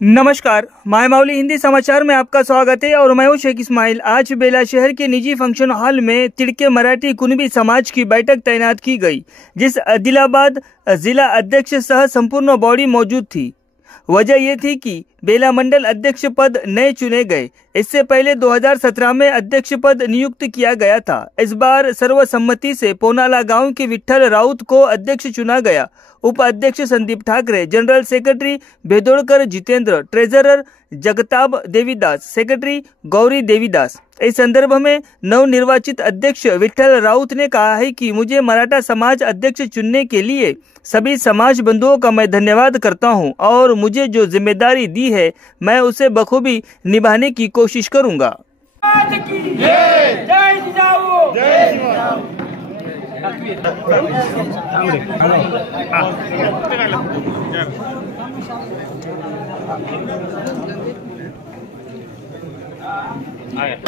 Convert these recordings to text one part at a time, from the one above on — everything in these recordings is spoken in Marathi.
नमस्कार, माय माउली हिंदी समाचार में आपका स्वागत है और मैं हूं शेख इस्माइल। आज बेला शहर के निजी फंक्शन हॉल में तिड़के मराठी कुणबी समाज की बैठक तैनात की गई, जिस आदिलाबाद जिला अध्यक्ष सह संपूर्ण बॉडी मौजूद थी। वजह यह थी कि बेला मंडल अध्यक्ष पद नए चुने गए। इससे पहले 2017 में अध्यक्ष पद नियुक्त किया गया था। इस बार सर्वसम्मति से पोनाला गांव के विठ्ठल राउत को अध्यक्ष चुना गया। उपाध्यक्ष Sandeep Thakare, general secretary Bhedodkar Jitendra, treasurer Jagtap Devidas, secretary Gauri Devidas. इस संदर्भ में नवनिर्वाचित अध्यक्ष विठ्ठल राउत ने कहा है कि मुझे मराठा समाज अध्यक्ष चुनने के लिए सभी समाज बंधुओं का मैं धन्यवाद करता हूं और मुझे जो जिम्मेदारी दी है मैं उसे बखूबी निभाने की कोशिश करूंगा।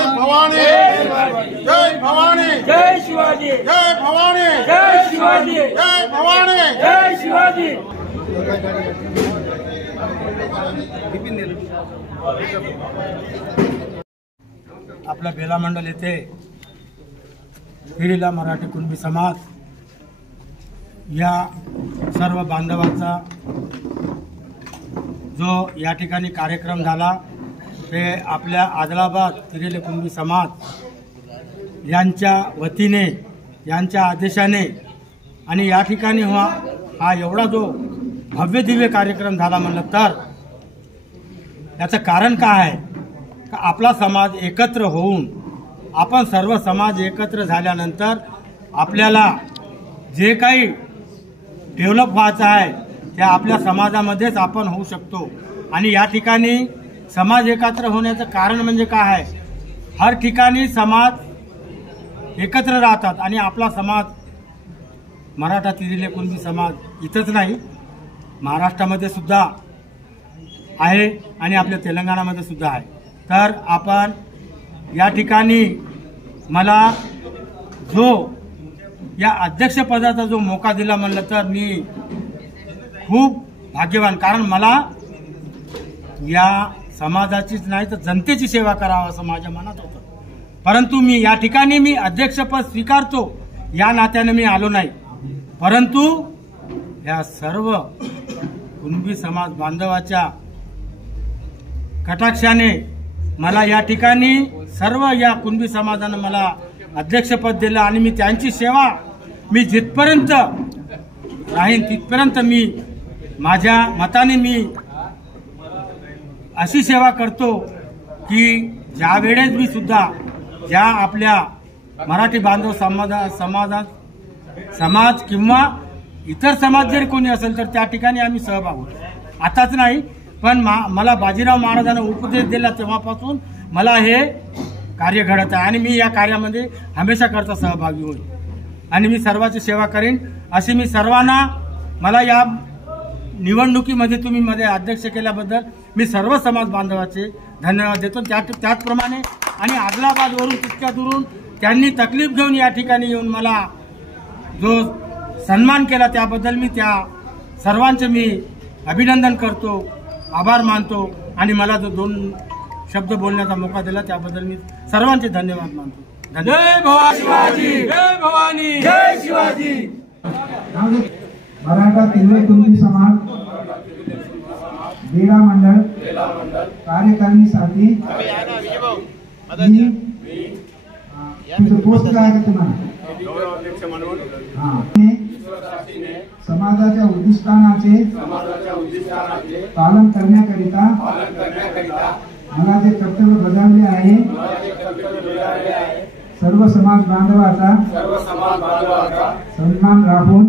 भवानी जय भवानी जय शिवाजी, जय भवानी जय शिवाजी, जय भवानी जय शिवाजी। आपल्या बेला मंडल येथे हिरीला मराठी कुणबी समाज या सर्व बांधवांचा जो या ठिकाणी कार्यक्रम झाला ते आपल्या आदिलाबाद हिरीले कुणबी समाज यांच्या वतीने, यांच्या आदेशाने आणि या ठिकाणी हा एवढा जो भव्य दिव्य कार्यक्रम झाला म्हणलं तर याचं कारण काय आहे का आपला समाज एकत्र होऊन, आपण सर्व समाज एकत्र झाल्यानंतर आपल्याला जे काही डेव्हलप व्हायचं आहे ते आपल्या समाजामध्येच आपण होऊ शकतो। आणि या ठिकाणी समाज एकत्र होण्याचं कारण म्हणजे काय आहे, हर ठिकाणी समाज एकत्र राहतात आणि आपला समाज मराठा तिरिले कुणबी समाज इथंच नाही, महाराष्ट्रामध्ये सुद्धा आहे आणि आपल्या तेलंगणामध्ये सुद्धा आहे। तर आपण या ठिकाणी मला जो या अध्यक्षपदाचा जो मौका दिला म्हणलं तर मी खूप भाग्यवान, कारण मला या समाजाचीच नाही तर जनतेची सेवा करावं असं माझ्या मनात होतं। परंतु मी या ठिकाणी मी अध्यक्षपद स्वीकारतो या नात्याने मी आलो नाही, परंतु या सर्व कुणबी समाज बांधवाच्या कटाक्षाने मला या ठिकाणी सर्व या कुणबी समाजाने मला अध्यक्षपद दिलं आणि मी त्यांची सेवा मी जिथपर्यंत राहीन तिथपर्यंत मी माझ्या मताने मी अशी सेवा करतो की ज्या वेळेस मी सुद्धा ज्या आपल्या मराठी बांधव समाज किंवा इतर समाज जर कोणी असेल तर त्या ठिकाणी आम्ही सहभाग होतो। आताच नाही पण मला बाजीराव महाराजांना उपदेश दिला तेव्हापासून मला हे कार्य घडत आहे आणि मी या कार्यामध्ये हमेशा करता सहभागी होईल आणि मी सर्वांची सेवा करेन अशी मी सर्वांना, मला या निवडणुकीमध्ये तुम्ही मध्ये अध्यक्ष केल्याबद्दल मी सर्व समाज बांधवाचे धन्यवाद देतो। त्याचप्रमाणे आणि आदिलाबादवरून तितक्या दुरून त्यांनी तकलीफ घेऊन या ठिकाणी येऊन मला जो सन्मान केला त्याबद्दल मी त्या सर्वांचे मी अभिनंदन करतो, आभार मानतो आणि मला जो 2 शब्द बोलण्याचा मौका दिला त्याबद्दल मी सर्वांचे धन्यवाद मानतो। जय भवानी शिवाजी, जय भवानी, जय शिवाजी। मराठा तिरिले कुणबी समाज बेला मंडळ कार्यकारिणीसाठी पोस्ट काय तुम्हाला समाजाच्या उद्दिष्टांचे पालन करण्याकरिता मला जे कर्तव्य बजावले आहे सर्व समाज बांधवाचा सन्मान राखून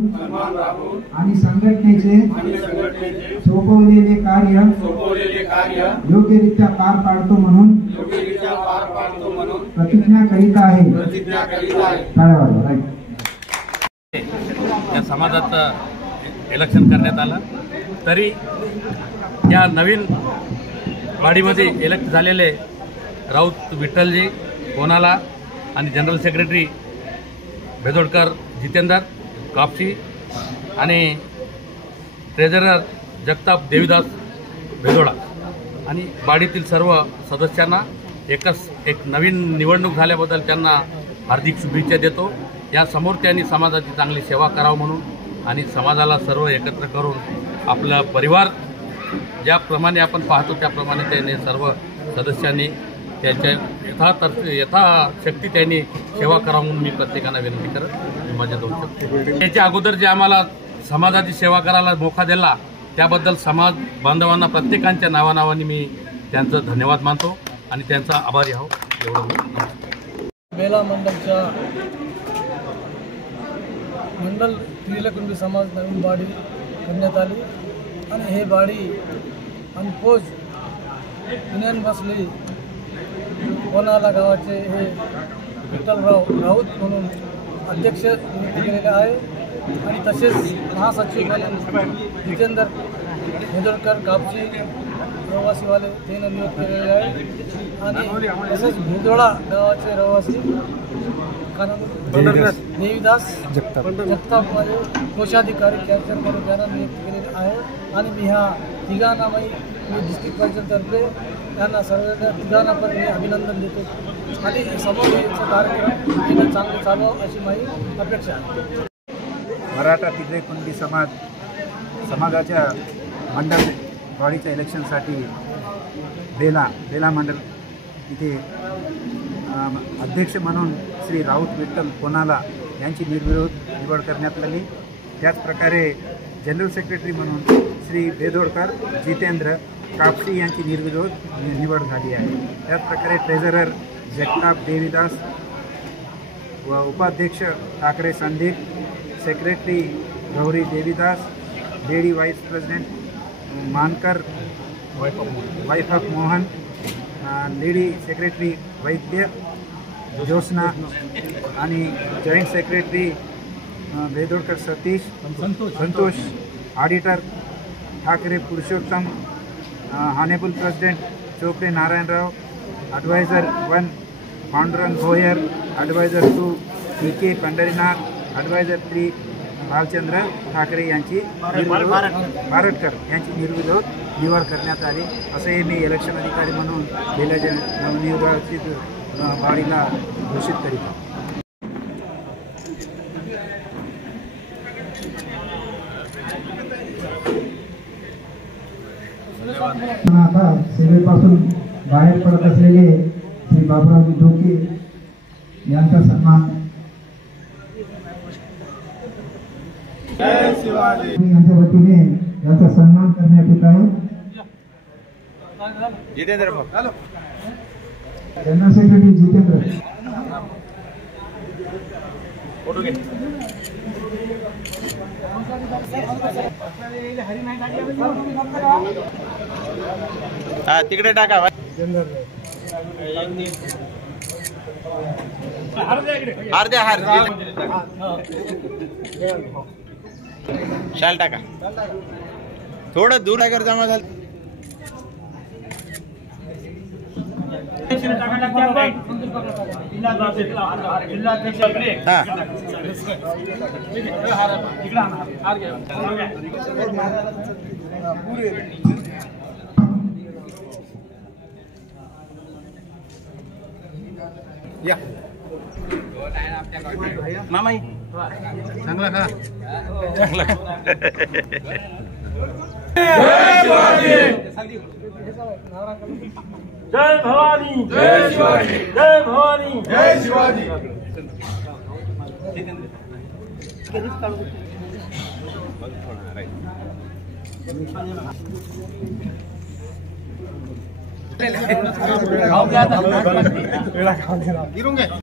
आणि संघटनेचे सोपवलेले कार्य योग्यरित्या पार पाडतो म्हणून प्रतिज्ञा करीत आहे। या समाजात इलेक्शन करण्यात आलं तरी या नवीन बॉडीमध्ये इलेक्ट झालेले राऊत विठ्ठलजी कोणाला आणि जनरल सेक्रेटरी भेदोड़कर जितेंद्र कापसी आणि ट्रेजरर जगताप देवीदास भेदोड़ा आणि बाडीतील सर्व सदस्यांना एक नवीन निवडणूक झाल्याबद्दल त्यांना हार्दिक शुभेच्छा देतो. या समोर त्यांनी समाजाची चांगली सेवा करावं म्हणून आणि समाजाला सर्व एकत्र करून आपला परिवार ज्याप्रमाणे आपण पाहतो त्याप्रमाणे त्यांनी सर्व सदस्यांनी त्यांच्या यथाशक्ती त्यांनी सेवा करावं म्हणून मी प्रत्येकांना विनंती करत मी माझ्या दोन शब्द. त्याच्या अगोदर जे आम्हाला समाजाची सेवा करायला मोका दिला त्याबद्दल समाज बांधवांना प्रत्येकांच्या नावानावाने मी त्यांचं धन्यवाद मानतो आणि त्यांचा आभारी आहो. एवढं बेला मंडलच्या मंडल त्रिले कुणबी समाज नवीन बाडी करण्यात आली आणि हे बाडी अनपोज युनियन बसली कोणाला गावाचे हे विठ्ठलराव राऊत म्हणून अध्यक्ष नियुक्त केलेले आहे आणि तसेच महासचिव म्हणून जितेंद्र भेदोडकर कापशी रहिवासीवाले त्यांना नियुक्त केलेले आहे आणि तसेच भेदोडा गावाचे रहिवासी देवीदास जगतापवाले कोषाधिकारी कॅप्चर म्हणून त्यांना नियुक्त केलेले आहे आणि मी ह्या तिघांना डिस्ट्रिक्ट पंचायततर्फे त्यांना सर्व तिघांना पण मी अभिनंदन देतो आणि समोर याचा कार्यक्रम येणं चांगलं चालवावं अशी माझी अपेक्षा आहे. मराठा तिकडे कुणबी समाजाच्या मंडळ बॉडीच्या इलेक्शनसाठी बेला मंडळ इथे अध्यक्ष म्हणून श्री राऊत विठ्ठल कोणाला यांची निर्विरोध निवड करण्यात आली. त्याचप्रकारे जनरल सेक्रेटरी म्हणून श्री भेदोडकर जितेंद्र कापशी यांची निर्विरोध निवड झाली आहे. त्याचप्रकारे ट्रेझरर जगताप देवीदास व उपाध्यक्ष Thakare Sandeep, secretary Gauri Devidas, lady vice president Mankar wife of Mohan, lady secretary Vaidya Jyotsna आणि joint secretary Bhedodkar Satish Santosh, auditor Thakare Purushottam, honourable president Chopde Narayanrao, adviser 1 Pandurang Bhoyar, adviser 2 K Pandharinath, adviser 3 Bhalchandra Thakare यांची बारटकर यांची निर्विरोध निवड करण्यात आली. असे मी इलेक्शन अधिकारी म्हणून बेलाच्या नवनिर्वाचित बाडीला घोषित करीत आहोत. आता सेवेपासून बाहेर पडत असलेले श्री बाबुराव ढोके यांचा सन्मान यांच्या वतीने याचा सन्मान करण्यात येत आहे. जनरल सेक्रेटरी जितेंद्र तिकडे टाका. शाल टाका. थोडं दूर आहे जमा झालं. या मामाई चांगला खा चांगला खा. जय भवानी, जय शिवाजी, जय भवानी, जय शिवाजी. गिरून घे.